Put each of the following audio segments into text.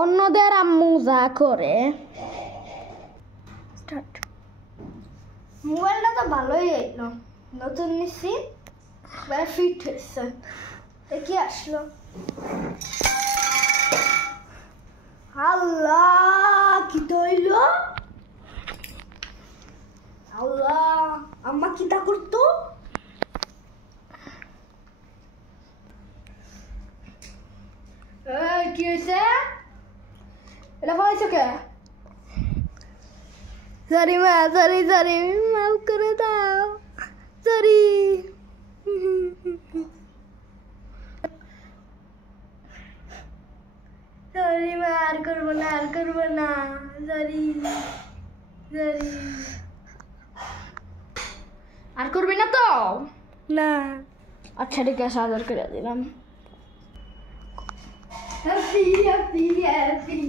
অন্যদের আম্মু যা করে। মোবাইলটা তো ভালোই এলো, নতুন নিচ্ছি, ফিট হয়েছে। কি আসলো? আল্লাহ, কি তৈল? আল্লাহ, আম্মা কি তা করতো? কি হয়েছে? এটা পাইছো কে? সরি মা, সরি সরি, মাফ করে দাও, সরি। সরি মা, আর করবো না, আর করবো না, সরি সরি। আর করবি না তো? না। আচ্ছা ঠিক আছে, আদর করে দিলাম। Happy happy happy.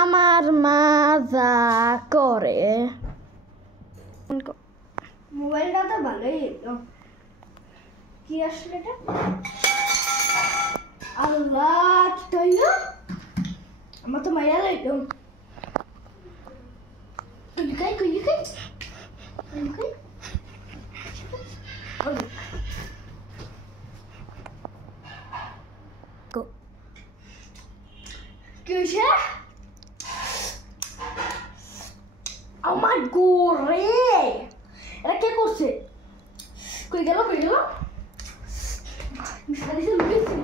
আমার মা যা করে। মোবাইলটা তো ভালোই এলো। কি আসলে এটা? আল্লাহ, কি তৈল? আমার তো মাইয়া লাগলো। লুকাই কই, লুকাই লুকাই। কি হয়েছে? আমার গোরে, এটা কে করছে? কই গেল, কই গেল? লুকিয়েছে।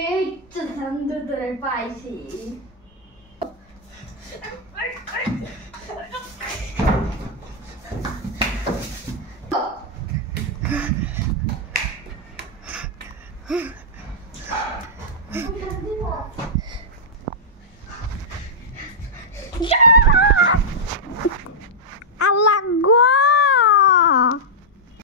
এই তো ধান্দা ধরে পাইছি। Yeah!